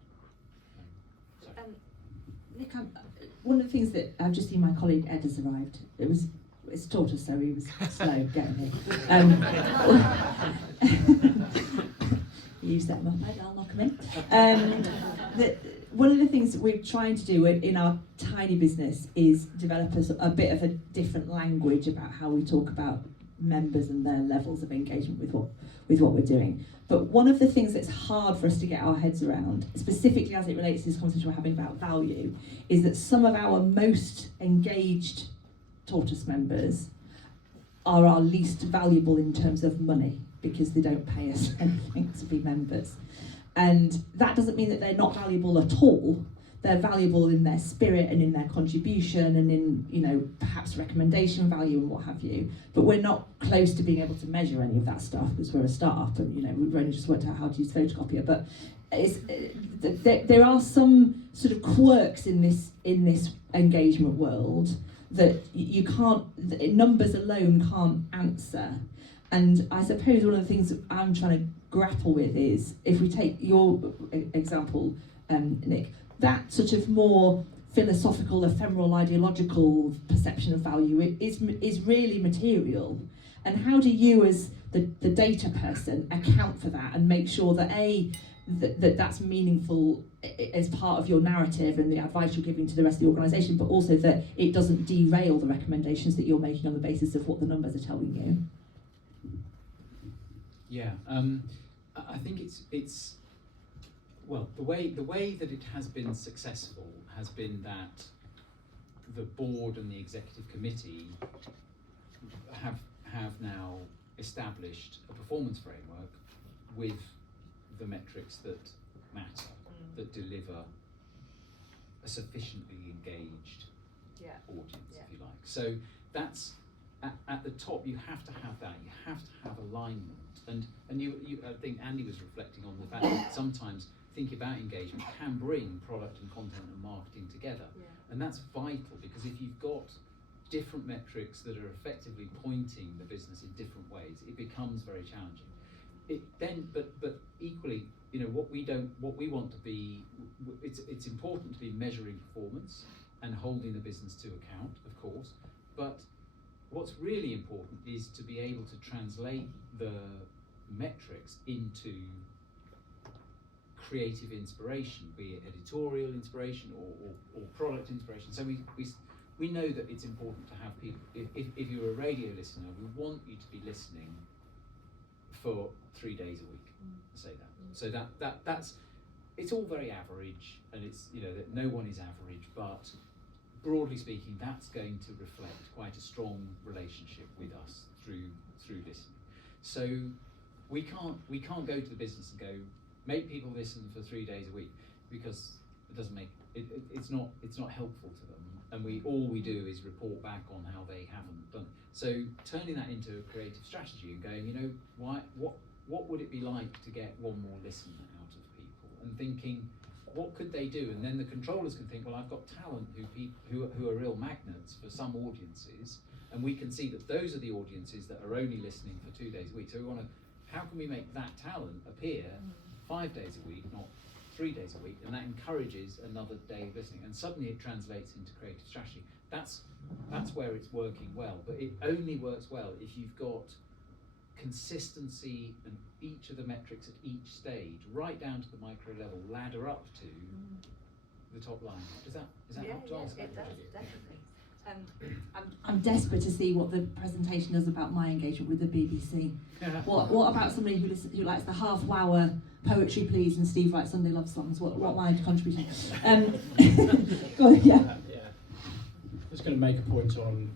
Sorry. Nick, one of the things that I've just seen, my colleague Ed has arrived. It's Tortoise, so he was slow getting here. You set him up, Ed, I'll knock him in. One of the things that we're trying to do in our tiny business is develop a bit of a different language about how we talk about members and their levels of engagement with what we're doing. But one of the things that's hard for us to get our heads around, specifically as it relates to this conversation we're having about value, is that some of our most engaged Tortoise members are our least valuable in terms of money, because they don't pay us anything to be members. And that doesn't mean that they're not valuable at all. They're valuable in their spirit and in their contribution and in, perhaps recommendation value and what have you. But we're not close to being able to measure any of that stuff because we're a startup and, we've only just worked out how to use Photocopier. But there are some sort of quirks in this engagement world that you can't, numbers alone can't answer. And I suppose one of the things that I'm trying to grapple with is, if we take your example, Nick, that sort of more philosophical, ephemeral, ideological perception of value is really material. And how do you, as the data person, account for that and make sure that that's meaningful as part of your narrative and the advice you're giving to the rest of the organisation, but also that it doesn't derail the recommendations that you're making on the basis of what the numbers are telling you? Yeah, I think it's well, the way that it has been successful has been that the board and the executive committee have now established a performance framework with the metrics that matter, that deliver a sufficiently engaged audience, if you like. So that's at the top, you have to have that. You have to have alignment. And you I think Andy was reflecting on the fact that sometimes thinking about engagement can bring product and content and marketing together. Yeah. And that's vital, because if you've got different metrics that are effectively pointing the business in different ways, it becomes very challenging. But equally, you know, what we want to be, it's important to be measuring performance and holding the business to account, of course, but what's really important is to be able to translate the metrics into creative inspiration, be it editorial inspiration or product inspiration. So we know that it's important to have people, if you're a radio listener, we want you to be listening for 3 days a week, say that. So that's, it's all very average, and it's, you know, that no one is average, but broadly speaking, that's going to reflect quite a strong relationship with us through listening. So we can't go to the business and go, make people listen for 3 days a week, because it doesn't make it's not helpful to them, and all we do is report back on how they haven't done it. So turning that into a creative strategy and going, you know, what would it be like to get one more listen out of people, and thinking, what could they do? And then the controllers can think, well, I've got talent who are real magnets for some audiences, and we can see that those are the audiences that are only listening for 2 days a week. So we want to, how can we make that talent appear 5 days a week, not 3 days a week? And that encourages another day of listening, and suddenly it translates into creative strategy. That's where it's working well, but it only works well if you've got consistency, and each of the metrics at each stage, right down to the micro level, ladder up to the top line. Is that help to answer that? It does, definitely. I'm desperate to see what the presentation does about my engagement with the BBC. What about somebody who likes the half-hour Poetry Please and Steve writes Sunday love songs? What my contribution? Go on, yeah. I was going to make a point on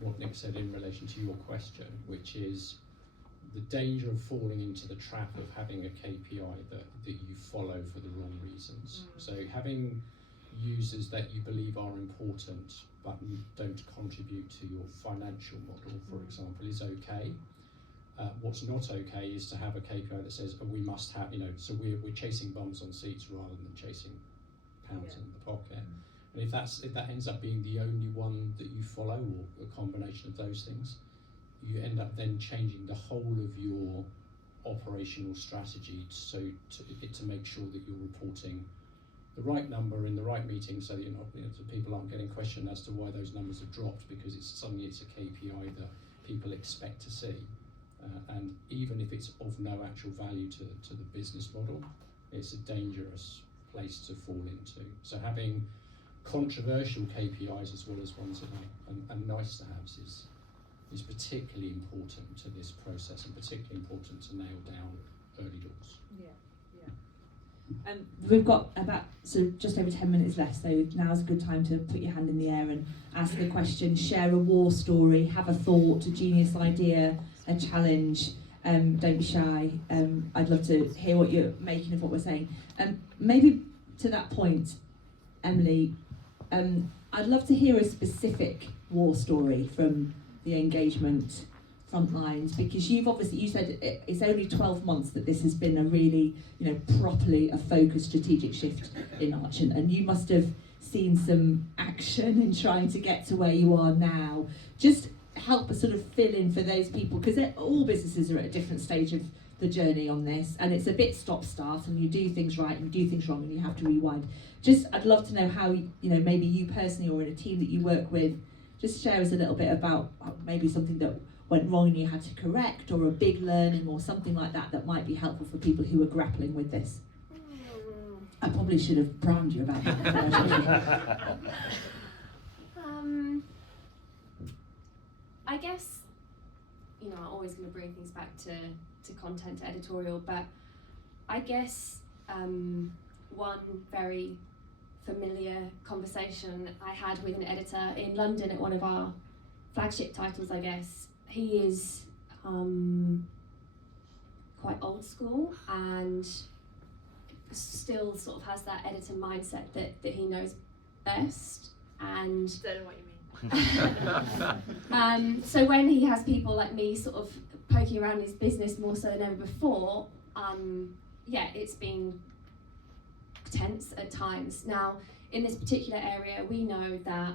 what Nick said in relation to your question, which is the danger of falling into the trap of having a KPI that you follow for the wrong reasons. So having users that you believe are important but don't contribute to your financial model, for example, is okay. What's not okay is to have a KPI that says, oh, we must have, you know, so we're chasing bums on seats rather than chasing pounds in the pocket. And if that ends up being the only one that you follow, or a combination of those things, you end up then changing the whole of your operational strategy to make sure that you're reporting the right number in the right meeting, so that you're not, you know, so people aren't getting questioned as to why those numbers have dropped, because suddenly it's a KPI that people expect to see, and even if it's of no actual value to the business model, it's a dangerous place to fall into. So having controversial KPIs as well as ones that are nice to have is particularly important to this process, and particularly important to nail down early doors. We've got about just over 10 minutes left, so now's a good time to put your hand in the air and ask a question, share a war story, have a thought, a genius idea, a challenge. Don't be shy. I'd love to hear what you're making of what we're saying. Maybe to that point, Emily, I'd love to hear a specific war story from the engagement front lines, because you said it's only 12 months that this has been a really, you know, properly a focused strategic shift in Archant, and you must have seen some action in trying to get to where you are now. Just help us sort of fill in for those people, because all businesses are at a different stage of the journey on this, and it's a bit stop-start, and you do things right and you do things wrong and you have to rewind. Just, I'd love to know how, you know, maybe you personally or in a team that you work with, just share us a little bit about maybe something that went wrong and you had to correct, or a big learning or something like that might be helpful for people who are grappling with this. I probably should have primed you about that. I guess, you know, I'm always going to bring things back to content, to editorial, but I guess one very familiar conversation I had with an editor in London at one of our flagship titles, I guess. He is quite old school and still sort of has that editor mindset that he knows best, and Don't know what you mean. So when he has people like me sort of poking around his business more so than ever before, yeah, it's been tense at times. Now, in this particular area, we know that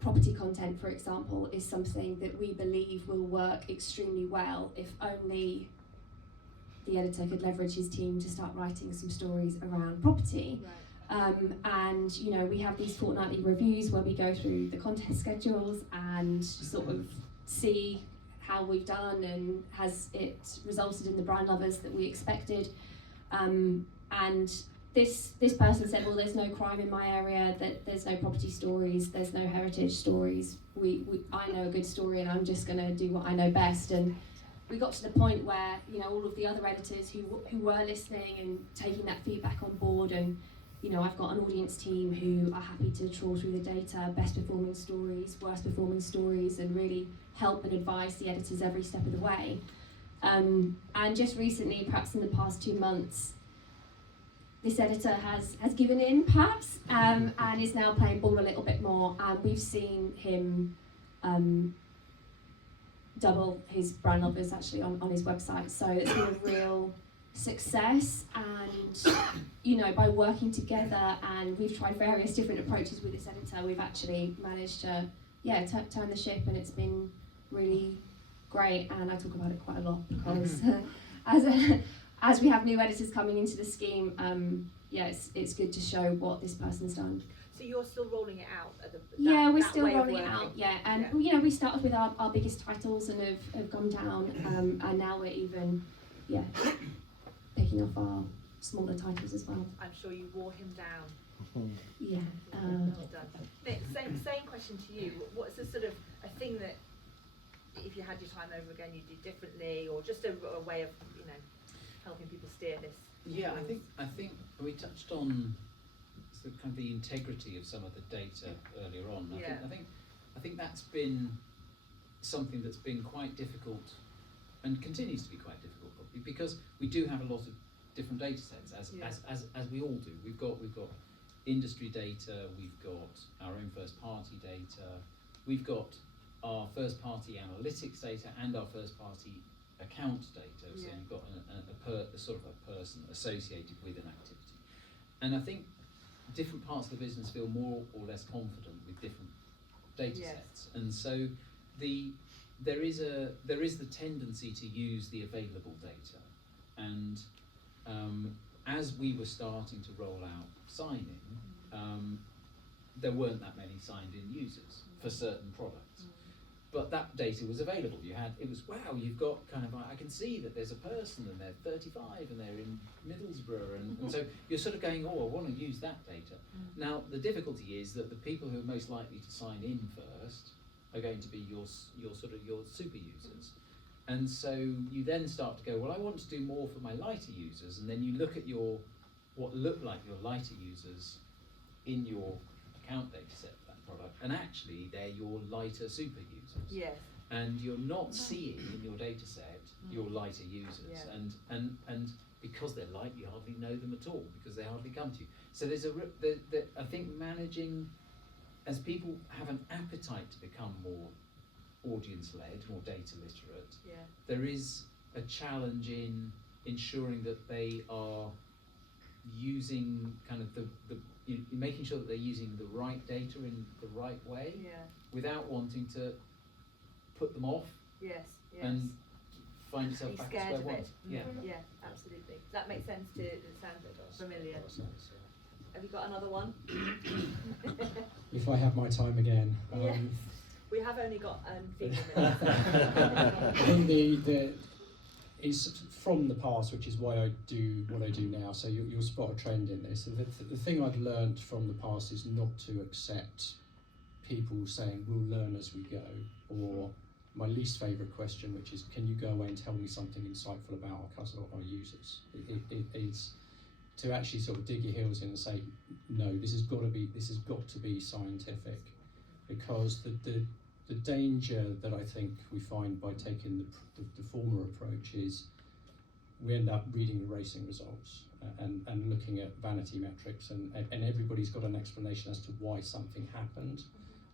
property content, for example, is something that we believe will work extremely well if only the editor could leverage his team to start writing some stories around property. Right. And you know, we have these fortnightly reviews where we go through the contest schedules and sort of see how we've done and has it resulted in the brand lovers that we expected. And this person said, well, there's no crime in my area, that there's no property stories, there's no heritage stories. I know a good story and I'm just going to do what I know best. And we got to the point where, you know, all of the other editors who were listening and taking that feedback on board, and you know, I've got an audience team who are happy to trawl through the data, best performing stories, worst performing stories, and really help and advise the editors every step of the way. And just recently, perhaps in the past 2 months, this editor has given in, perhaps, and is now playing ball a little bit more. And we've seen him double his brand lovers actually on his website. So it's been a real success, and you know, by working together, and we've tried various different approaches with this editor, we've actually managed to turn the ship, and it's been really great. And I talk about it quite a lot because as we have new editors coming into the scheme, it's good to show what this person's done. So you're still rolling it out at we're that still way of rolling it working? out, and you know, we started with our biggest titles and have gone down, and now we're even picking up our smaller titles as well. I'm sure you wore him down. Yeah. Well done. Nick, same question to you. What's the sort of a thing that, if you had your time over again, you'd do differently, or just a way of, you know, helping people steer this? Yeah, I think we touched on the kind of the integrity of some of the data earlier on. I think that's been something that's been quite difficult and continues to be quite difficult, probably, because we do have a lot of different data sets, as we all do. We've got industry data, we've got our own first party data, we've got our first party analytics data and our first party account data. So you've got a sort of a person associated with an activity. And I think different parts of the business feel more or less confident with different data sets. And so there is the tendency to use the available data. And as we were starting to roll out sign-in, there weren't that many signed-in users for certain products. But that data was available. You've got kind of, I can see that there's a person and they're 35 and they're in Middlesbrough, and so you're sort of going, I want to use that data. Now, the difficulty is that the people who are most likely to sign in first are going to be your super users. And so you then start to go, well, I want to do more for my lighter users, and then you look at what look like your lighter users in your account data set for that product, and actually they're your lighter super users. Yes. And you're not seeing in your data set your lighter users, and because they're light, you hardly know them at all because they hardly come to you. So there's I think managing, as people have an appetite to become more audience-led, more data literate, there is a challenge in ensuring that they are using kind of making sure that they're using the right data in the right way, without wanting to put them off and find yourself back at square one. Yeah, absolutely. Does that make sense to sound familiar? Have you got another one? If I have my time again. Yes. We have only got 15 minutes. I think it's from the past, which is why I do what I do now. So you'll spot a trend in this. The thing I've learned from the past is not to accept people saying we'll learn as we go, or my least favourite question, which is, can you go away and tell me something insightful about our users? It's to actually sort of dig your heels in and say, no, this has got to be scientific, because the danger that I think we find by taking the former approach is we end up reading the racing results and looking at vanity metrics, and everybody's got an explanation as to why something happened.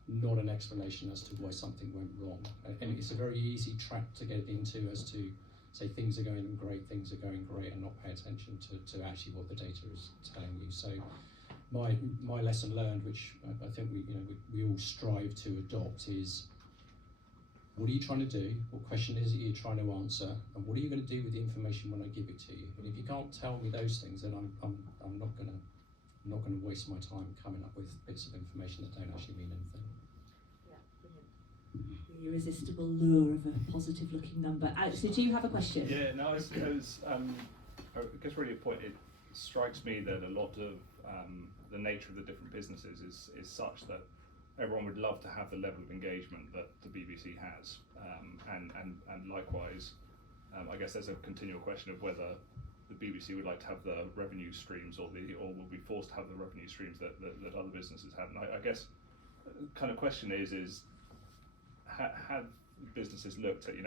not an explanation as to why something went wrong. And it's a very easy trap to get into as to say things are going great, and not pay attention to actually what the data is telling you. So my lesson learned, which I think we all strive to adopt, is what are you trying to do? What question is it you're trying to answer? And what are you going to do with the information when I give it to you? And if you can't tell me those things, then I'm not going to waste my time coming up with bits of information that don't actually mean anything. Yeah, brilliant. The irresistible lure of a positive-looking number. Alex, did you have a question? Yeah, no, I guess really a point. It strikes me that a lot of the nature of the different businesses is such that everyone would love to have the level of engagement that the BBC has, and likewise, I guess there's a continual question of whether the BBC would like to have the revenue streams or will be forced to have the revenue streams that other businesses have. And I guess the kind of question is have businesses looked at if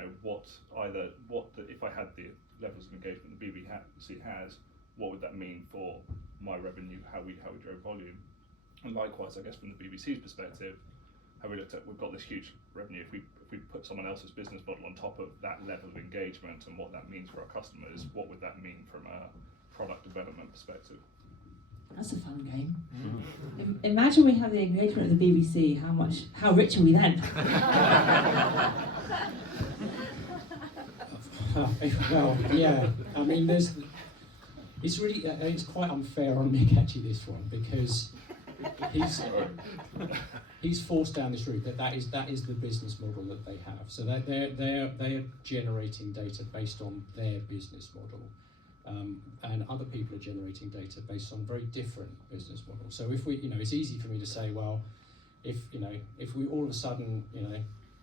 I had the levels of engagement the BBC has, what would that mean for my revenue, how we drove volume? And likewise, I guess from the BBC's perspective, have we looked at, we've got this huge revenue, if we put someone else's business model on top of that level of engagement and what that means for our customers, what would that mean from a product development perspective? That's a fun game. Imagine we have the engagement of the BBC, how rich are we then? Well, yeah, I mean, it's quite unfair on Nick actually, this one, because he's forced down this route that is the business model that they have. So they're generating data based on their business model, and other people are generating data based on very different business models. So if it's easy for me to say, well, if we all of a sudden,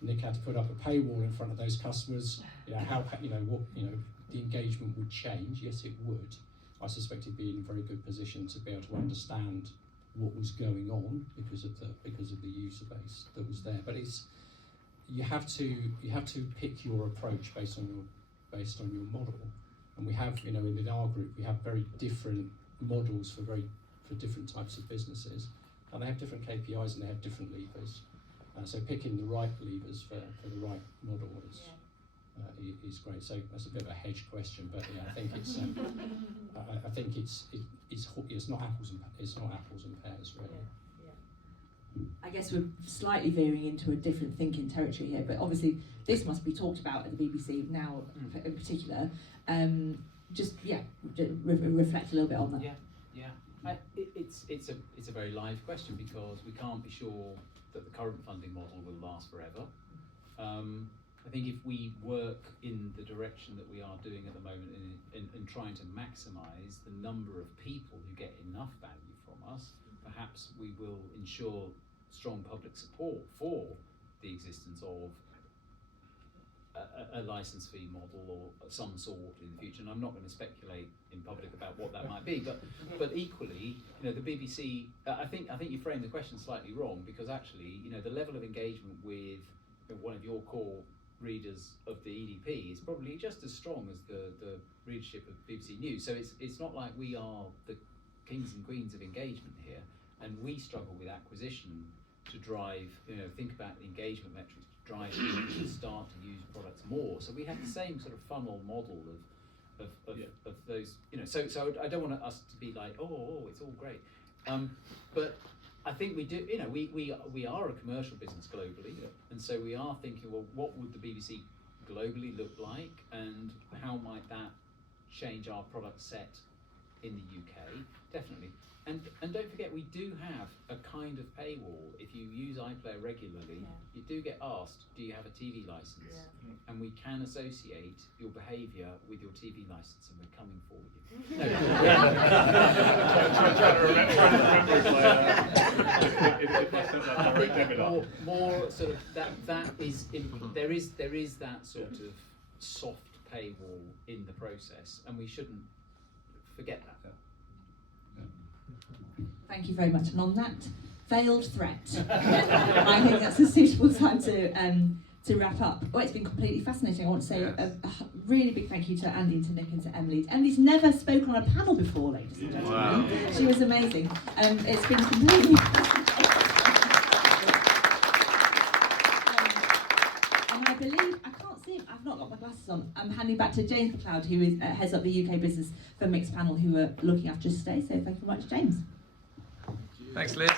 Nick had to put up a paywall in front of those customers, the engagement would change. Yes, it would. I suspect he'd be in a very good position to be able to understand what was going on because of the user base that was there. But you have to pick your approach based on your model. And we have, in our group, we have very different models for different types of businesses, and they have different KPIs and they have different levers. So picking the right levers for the right model is great. So that's a bit of a hedge question, but yeah, I think it's I think it's not apples and pears really. I guess we're slightly veering into a different thinking territory here, but obviously this must be talked about at the BBC now in particular. Reflect a little bit on that. It's a very live question because we can't be sure that the current funding model will last forever. I think if we work in the direction that we are doing at the moment in trying to maximise the number of people who get enough value from us, perhaps we will ensure strong public support for the existence of a licence fee model or some sort in the future. And I'm not going to speculate in public about what that might be, but equally, the BBC. I think you framed the question slightly wrong, because actually, the level of engagement with one of your core readers of the EDP is probably just as strong as the readership of BBC News. So it's not like we are the kings and queens of engagement here, and we struggle with acquisition to drive, think about the engagement metrics, to drive people to start to use products more. So we have the same sort of funnel model of those, so I don't want us to be like, oh, it's all great. But I think we do, we are a commercial business globally, and so we are thinking, well, what would the BBC globally look like, and how might that change our product set in the UK? Definitely. And don't forget, we do have a kind of paywall. If you use iPlayer regularly, you do get asked, do you have a TV license? And we can associate your behaviour with your TV license, and we're coming for you. I think more sort of that is there is that sort of soft paywall in the process, and we shouldn't forget that. Thank you very much. And on that veiled threat, I think that's a suitable time to wrap up. Oh, it's been completely fascinating. I want to say a really big thank you to Andy, to Nick, and to Emily. Emily's never spoken on a panel before, ladies and gentlemen. Wow. She was amazing. It's been completely passes on. I'm handing back to James McLeod, who is, heads up the UK business for Mixed Panel, who are looking after us today. So thank you very much, James. Thanks, Liz.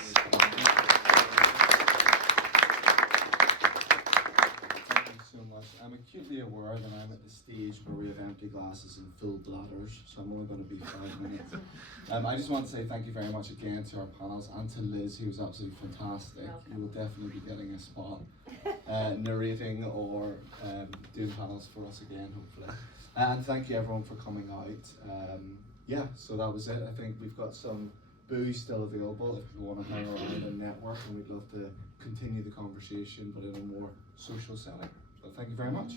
So much. I'm acutely aware that I'm at the stage where we have empty glasses and full bladders, so I'm only going to be 5 minutes. I just want to say thank you very much again to our panels and to Liz, who was absolutely fantastic. Welcome. You will definitely be getting a spot narrating or doing panels for us again, hopefully. And thank you everyone for coming out. Yeah, so that was it. I think we've got some booze still available if you want to hang around and network, and we'd love to continue the conversation, but in a more social setting. So thank you very much.